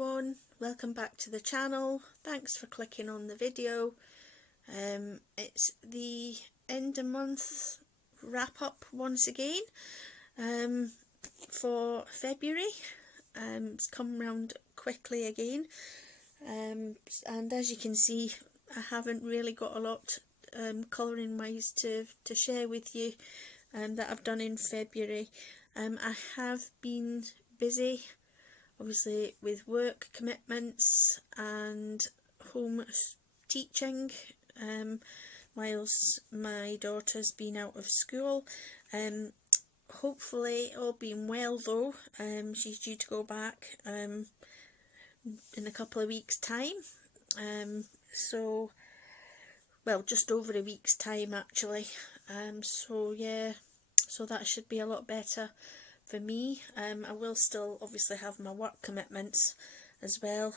everyone, welcome back to the channel. Thanks for clicking on the video. It's the end of month wrap up once again for February. It's come round quickly again, and as you can see, I haven't really got a lot colouring wise to share with you that I've done in February. I have been busy, obviously, with work commitments and home teaching, whilst my daughter's been out of school. Hopefully, all being well though, she's due to go back in a couple of weeks' time. Well, just over a week's time actually. So yeah, so that should be a lot better for me. I will still obviously have my work commitments as well,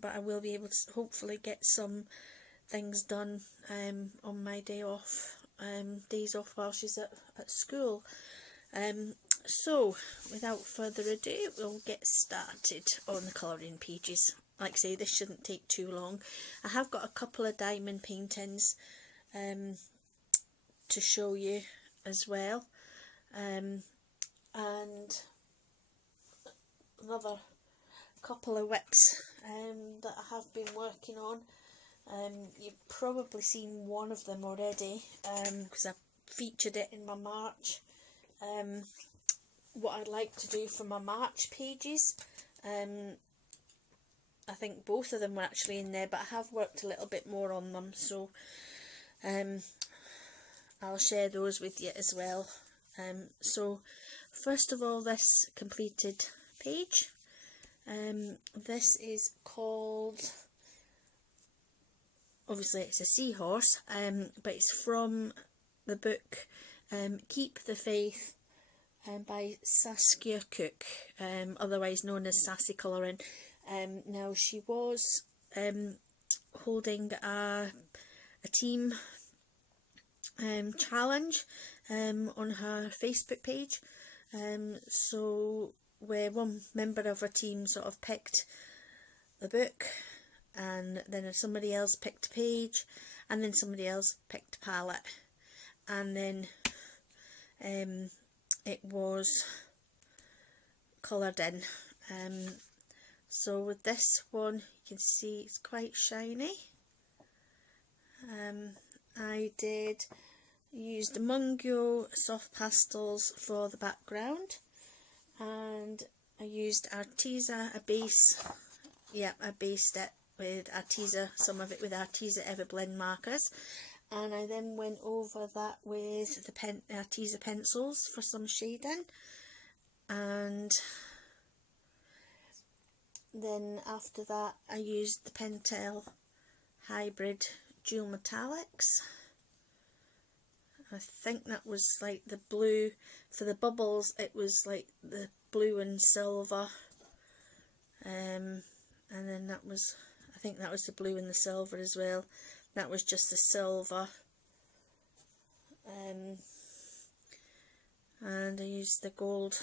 but I will be able to hopefully get some things done on my days off while she's at school. So without further ado, we'll get started on the colouring pages. Like I say, this shouldn't take too long. I have got a couple of diamond paintings to show you as well, and another couple of whips that I have been working on. You've probably seen one of them already because I featured it in my March. What I'd like to do for my March pages, I think both of them were actually in there, but I have worked a little bit more on them, so I'll share those with you as well. So first of all, this completed page. This is called, obviously it's a seahorse, but it's from the book Keep the Faith by Saskja Cook, otherwise known as Sassy Colouring. Now she was holding a team challenge on her Facebook page, so where one member of her team sort of picked the book, and then somebody else picked a page, and then somebody else picked a palette, and then it was coloured in. So with this one, you can see it's quite shiny. I did use the Mungyo soft pastels for the background, and I used Arteza, a based it with Arteza, some of it with Arteza Everblend markers, and I then went over that with the Arteza pencils for some shading, and then after that I used the Pentel Hybrid Dual Metallics. I think that was like the blue for the bubbles, it was like the blue and silver, and then that was, I think that was the blue and the silver as well. That was just the silver, and I used the gold,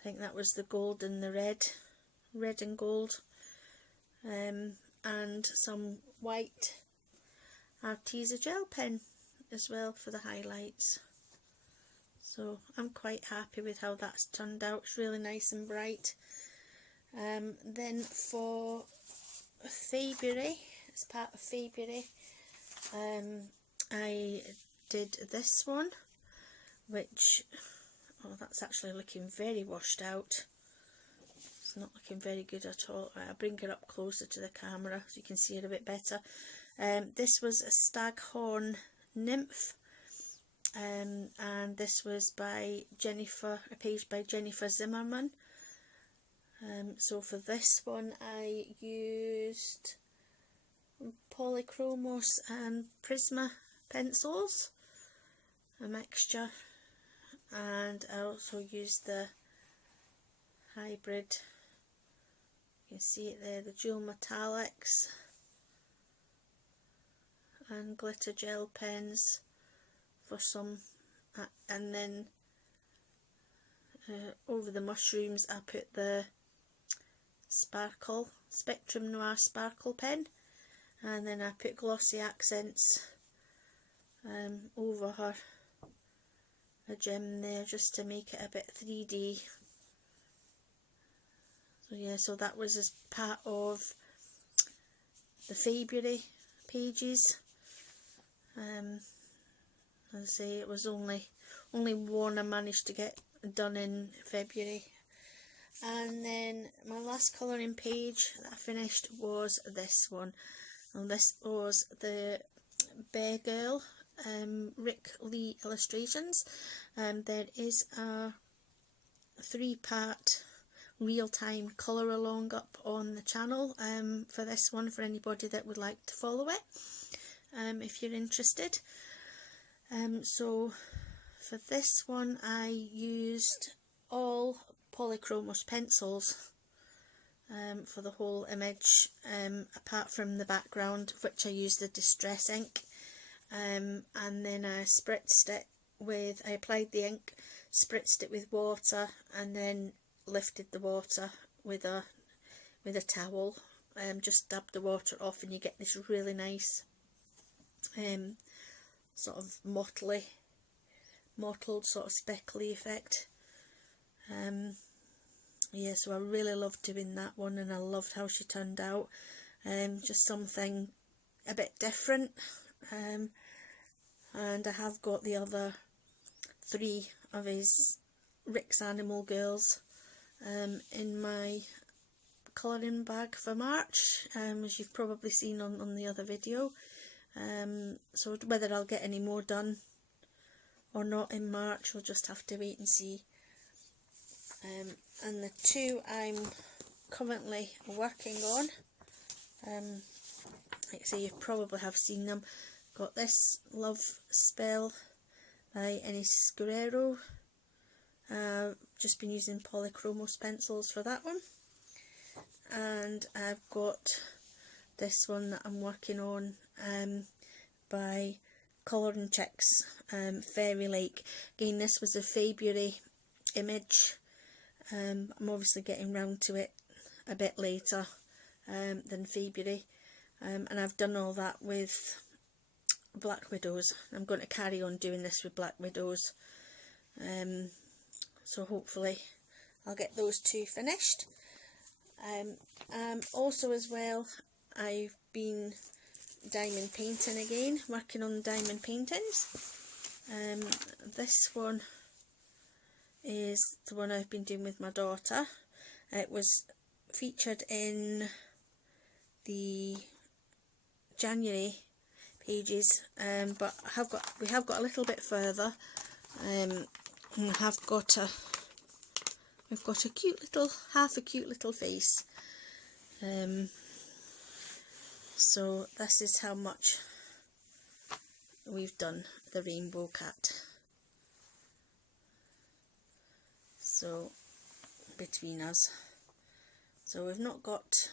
I think that was the gold and the red and gold, and some white Arteza gel pen as well for the highlights. So I'm quite happy with how that's turned out. It's really nice and bright. Then for February, as part of February, I did this one, which, oh, that's actually looking very washed out. It's not looking very good at all. Right, I'll bring it up closer to the camera so you can see it a bit better. This was a Staghorn Nymph, and this was by Jennifer, a page by Jennifer Zimmerman. So for this one I used Polychromos and Prisma pencils, a mixture, and I also used the hybrid, you can see it there, the dual metallics and glitter gel pens for some, and then over the mushrooms I put the Sparkle Spectrum Noir Sparkle pen, and then I put glossy accents over her gem there just to make it a bit 3D. So yeah, so that was as part of the February pages. As I say, it was only one I managed to get done in February. And then my last colouring page that I finished was this one, and this was the Bear Girl Rick Lee illustrations. There is a 3-part real-time colour along up on the channel for this one, for anybody that would like to follow it, if you're interested. So for this one I used all Polychromos pencils for the whole image, apart from the background, which I used the Distress ink, and then I spritzed it with, I applied the ink, spritzed it with water, and then lifted the water with a towel. Just dab the water off and you get this really nice sort of mottled sort of speckly effect. Yeah, so I really loved doing that one, and I loved how she turned out. Just something a bit different. And I have got the other 3 of his Rick's Animal Girls in my colouring bag for March, as you've probably seen on the other video. So whether I'll get any more done or not in March, we'll just have to wait and see. And the 2 I'm currently working on, like I say, you probably have seen them. Got this Love Spell by Enys Guerrero. Just been using Polychromos pencils for that one. And I've got this one that I'm working on by Chics, Fairy Lake. Again, this was a February image. I'm obviously getting round to it a bit later than February, and I've done all that with Black Widows. I'm going to carry on doing this with Black Widows, so hopefully I'll get those 2 finished. Also as well, I've been diamond painting again, working on diamond paintings. This one is the one I've been doing with my daughter. It was featured in the January pages, but we have got a little bit further, and we've got a cute little, half a cute little face. So this is how much we've done the rainbow cat. So between us, so we've not got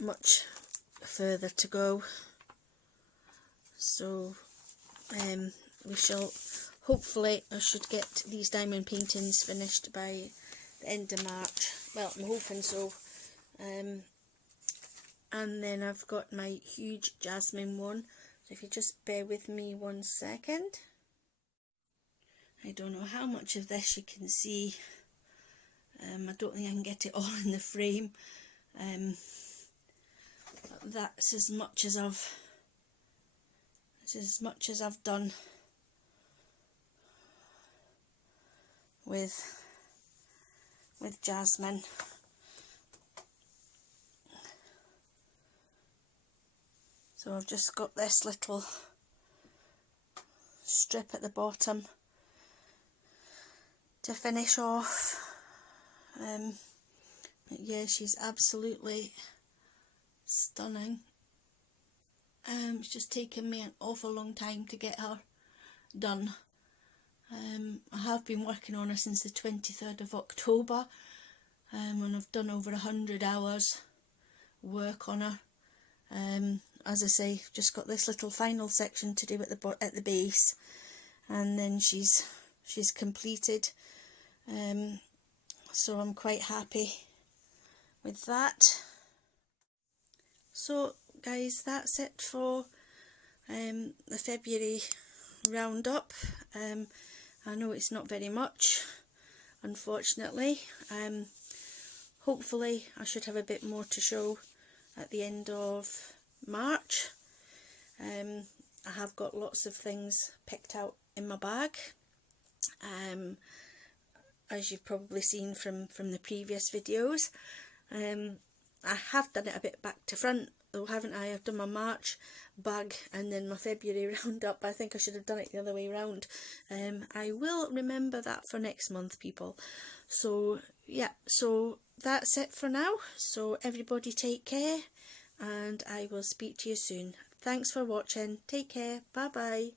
much further to go. So we shall hopefully, I should get these diamond paintings finished by the end of March. Well, I'm hoping so. And then I've got my huge Jasmine one. So if you just bear with me 1 second. I don't know how much of this you can see. I don't think I can get it all in the frame. That's as much as I've done with Jasmine. So I've just got this little strip at the bottom to finish off. But yeah, she's absolutely stunning. It's just taken me an awful long time to get her done. I have been working on her since the 23rd of October, and I've done over 100 hours work on her. As I say, just got this little final section to do at the base, and then she's completed. So I'm quite happy with that. So guys, that's it for the February roundup. I know it's not very much, unfortunately. Hopefully I should have a bit more to show at the end of March. I have got lots of things picked out in my bag, as you've probably seen from the previous videos. I have done it a bit back to front though, haven't I? I've done my March bag and then my February roundup. I think I should have done it the other way around. I will remember that for next month, people. So yeah, so that's it for now. So everybody take care, and I will speak to you soon. Thanks for watching. Take care. Bye bye.